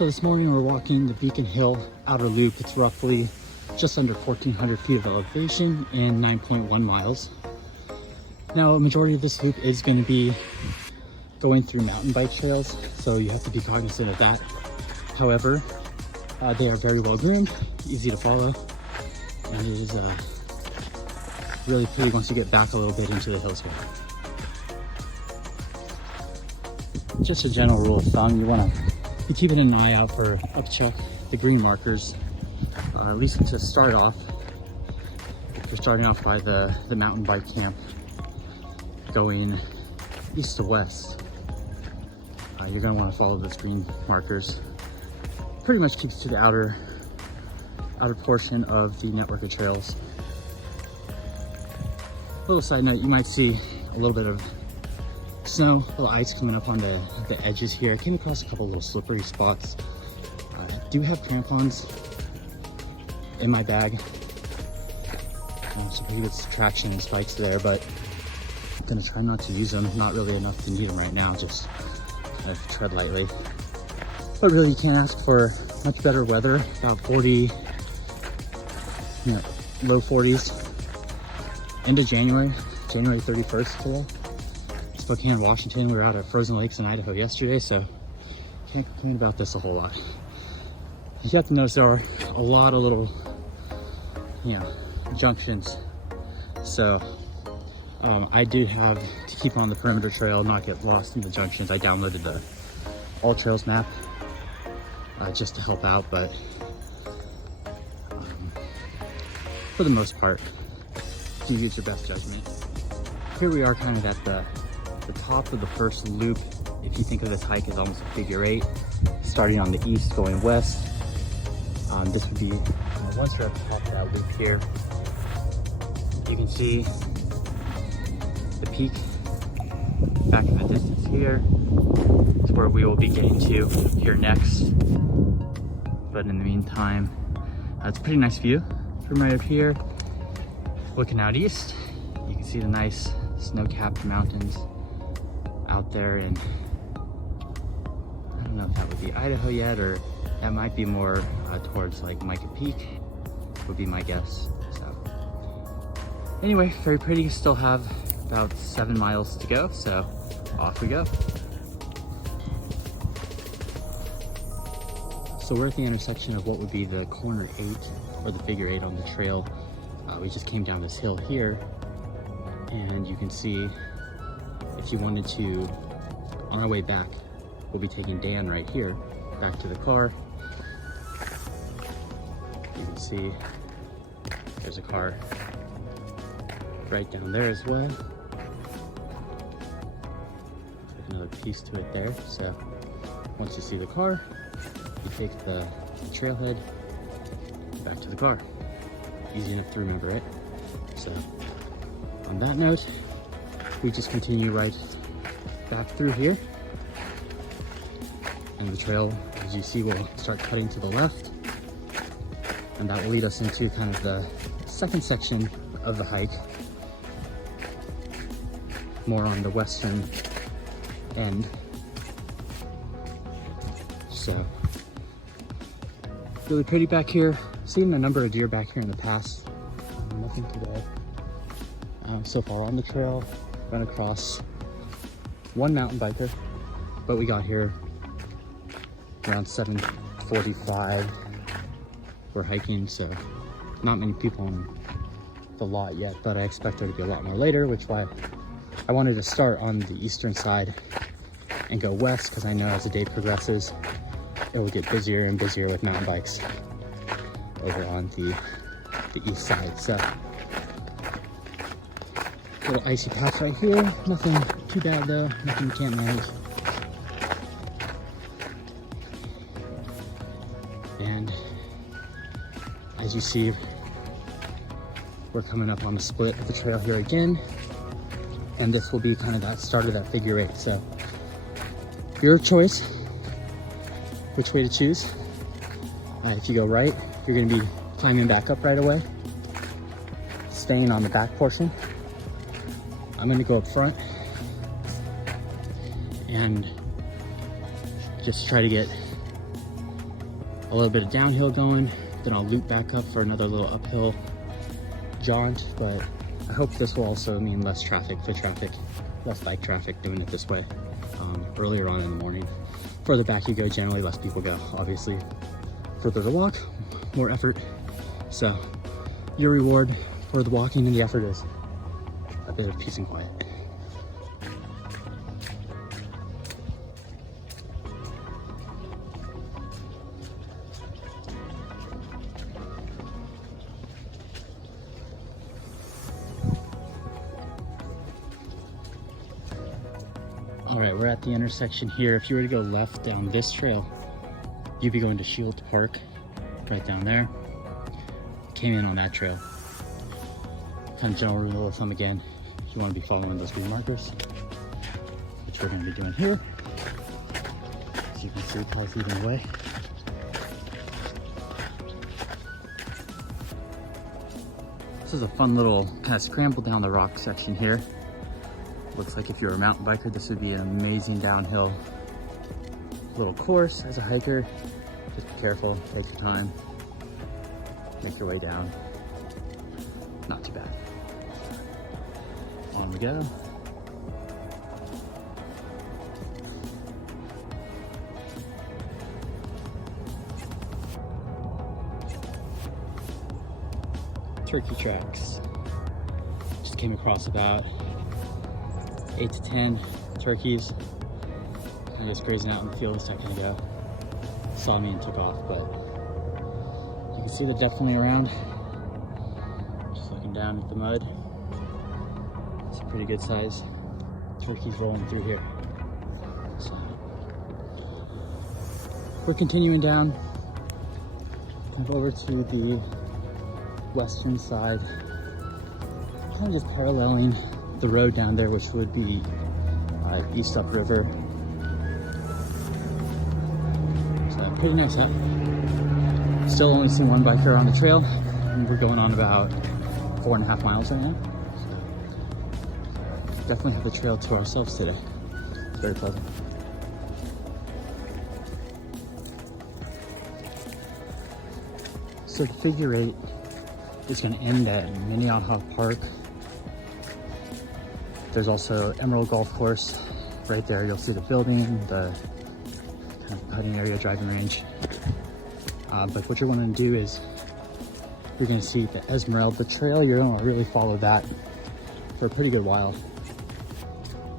So this morning we're walking the Beacon Hill Outer Loop. It's roughly just under 1,400 feet of elevation and 9.1 miles. Now, a majority of this loop is going to be going through mountain bike trails, so you have to be cognizant of that. However, they are very well groomed, easy to follow, and it is really pretty once you get back a little bit into the hills here. Just a general rule of thumb, you want to be keeping an eye out for upchuck, the green markers, at least to start off. If you're starting off by the mountain bike camp, going east to west, you're going to want to follow those green markers. Pretty much keeps to the outer portion of the network of trails. Little side note, you might see a little bit of snow, little ice coming up on the edges here. I came across a couple little slippery spots. I do have crampons in my bag, so pretty good traction and spikes there, but I'm gonna try not to use them. Not really enough to need them right now, just kind of tread lightly. But really, you can't ask for much better weather. About 40, low 40s. End of January 31st today. Spokane, Washington. We were out at Frozen Lakes in Idaho yesterday, so can't complain about this a whole lot. You have to notice there are a lot of little, junctions. So I do have to keep on the perimeter trail, not get lost in the junctions. I downloaded the All Trails map just to help out, but for the most part, you use your best judgment. Here we are kind of at the top of the first loop. If you think of this hike as almost a figure eight, starting on the east going west. This would be, once you're at the top of that loop here, you can see the peak back in the distance here. It's where we will be getting to here next. But in the meantime, it's a pretty nice view from right up here. Looking out east, you can see the nice snow-capped mountains out there, and I don't know if that would be Idaho yet, or that might be more towards like Mica Peak, would be my guess. So anyway, very pretty. Still have about 7 miles to go, so off we go. So we're at the intersection of what would be the corner 8 or the figure 8 on the trail. We just came down this hill here, and you can see, if you wanted to, on our way back, we'll be taking Dan right here back to the car. You can see there's a car right down there as well. There's another piece to it there. So once you see the car, you take the trailhead back to the car. Easy enough to remember it. So on that note, we just continue right back through here, and the trail, as you see, will start cutting to the left, and that will lead us into kind of the second section of the hike, more on the western end. So really pretty back here. Seen a number of deer back here in the past. Nothing today. So far on the trail, run across one mountain biker, but we got here around 7:45. We're hiking, so not many people on the lot yet, but I expect there to be a lot more later, which is why I wanted to start on the eastern side and go west, because I know as the day progresses, it will get busier and busier with mountain bikes over on the east side. So little icy patch right here, nothing too bad though, nothing you can't manage. And as you see, we're coming up on the split of the trail here again, and this will be kind of that start of that figure 8. So your choice which way to choose. If you go right, you're going to be climbing back up right away, staying on the back portion. I'm going to go up front and just try to get a little bit of downhill going, then I'll loop back up for another little uphill jaunt. But I hope this will also mean less foot traffic, less bike traffic doing it this way earlier on in the morning. Further back you go, generally less people go. Obviously, further to walk, more effort. So your reward for the walking and the effort is a bit of peace and quiet. All right, we're at the intersection here. If you were to go left down this trail, you'd be going to Shield Park, right down there. Came in on that trail. Kind of general rule of thumb again, if you want to be following those green markers, which we're going to be doing here. As you can see, cars leading the way. This is a fun little kind of scramble down the rock section here. Looks like if you're a mountain biker, this would be an amazing downhill little course. As a hiker, just be careful, take your time, make your way down. Not too bad. On we go. Turkey tracks. Just came across about 8 to 10 turkeys. Kind of just grazing out in the field a second ago. Saw me and took off, but you can see they're definitely around. Just looking down at the mud. It's a pretty good size turkeys rolling through here. So we're continuing down, kind of over to the western side, kind of just paralleling the road down there, which would be East Up River. So pretty nice up. Still only seeing one biker on the trail, and we're going on about 4.5 miles right now. So definitely have the trail to ourselves today. It's very pleasant. So the figure eight is going to end at Minnehaha Park. There's also Emerald Golf Course right there. You'll see the building, the kind of putting area, driving range. But what you're going to do is you're going to see the Esmeralda Trail. You're going to really follow that for a pretty good while.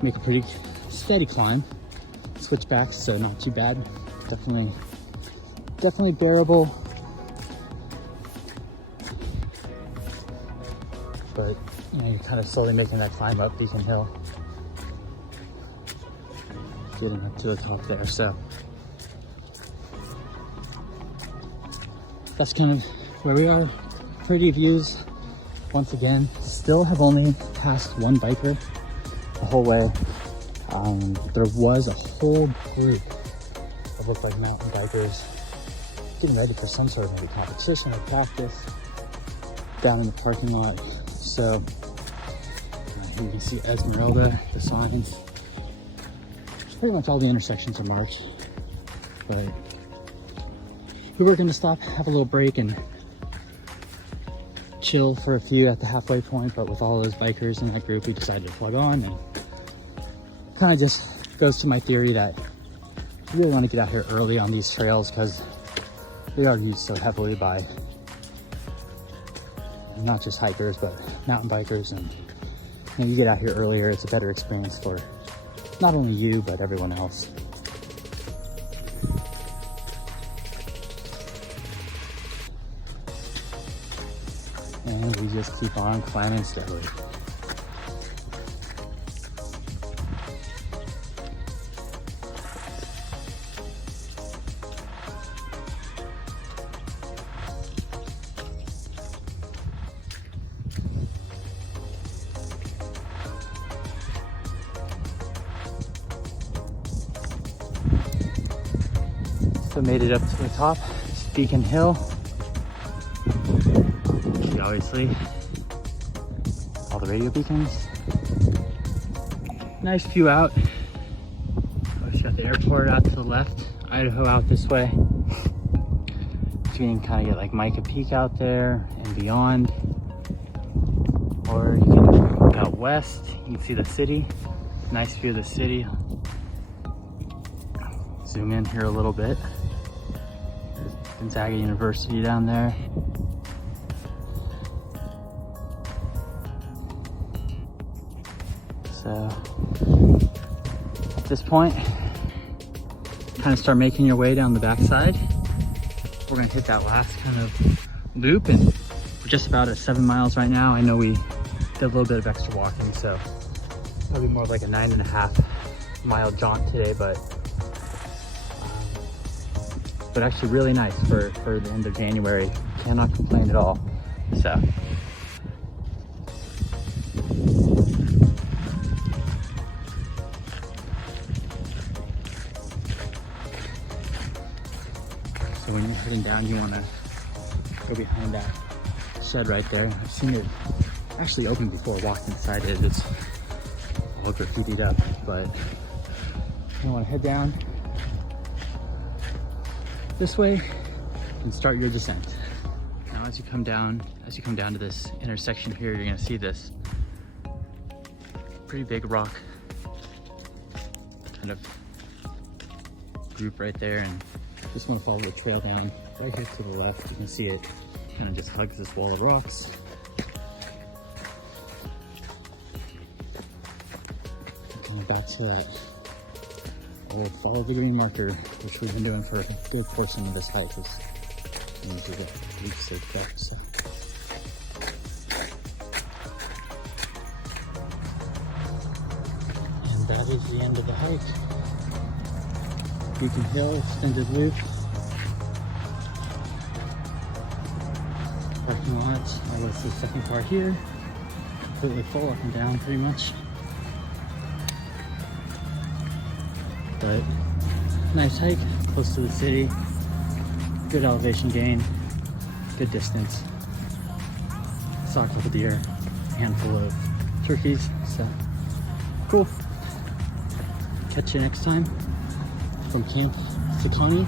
Make a pretty steady climb. Switchbacks, so not too bad. Definitely bearable. But you know, you're kind of slowly making that climb up Beacon Hill, getting up to the top there. So that's kind of where we are. Pretty views. Once again, still have only passed one biker the whole way. There was a whole group of looked like mountain bikers getting ready for some sort of maybe competition or practice down in the parking lot. So you can see Esmeralda, the signs. Pretty much all the intersections are marked, but we were going to stop, have a little break and chill for a few at the halfway point, but with all those bikers in that group, we decided to plug on, and kind of just goes to my theory that you really want to get out here early on these trails because they are used so heavily by not just hikers, but mountain bikers, and you know, you get out here earlier, it's a better experience for not only you, but everyone else. And we just keep on climbing steadily. So made it up to the top, Beacon Hill. See, obviously, all the radio beacons. Nice view out. We've got the airport out to the left, Idaho out this way. So you can kind of get like Mica Peak out there and beyond. Or you can look out west, you can see the city. Nice view of the city. Zoom in here a little bit. There's Gonzaga University down there. So at this point, kind of start making your way down the backside. We're gonna hit that last kind of loop, and we're just about at 7 miles right now. I know we did a little bit of extra walking, so probably more like a 9.5 mile jaunt today, but actually really nice for the end of January. Cannot complain at all. So when you're heading down, you want to go behind that shed right there. I've seen it actually open before, walked inside it. It's all graffitied up, but you want to head down this way and start your descent. Now as you come down to this intersection here, you're going to see this pretty big rock kind of group right there, and just want to follow the trail down right here to the left. You can see it kind of just hugs this wall of rocks. Going back to that old follow the green marker, which we've been doing for a good portion of this hike. These are the leaps of stuff. So. And that is the end of the hike. Beacon Hill extended loop. Parking lot. I was the second part here. Completely full up and down pretty much. But nice hike, close to the city. Good elevation gain. Good distance. Saw a couple deer, a handful of turkeys. So cool. Catch you next time. From Camp Sekani.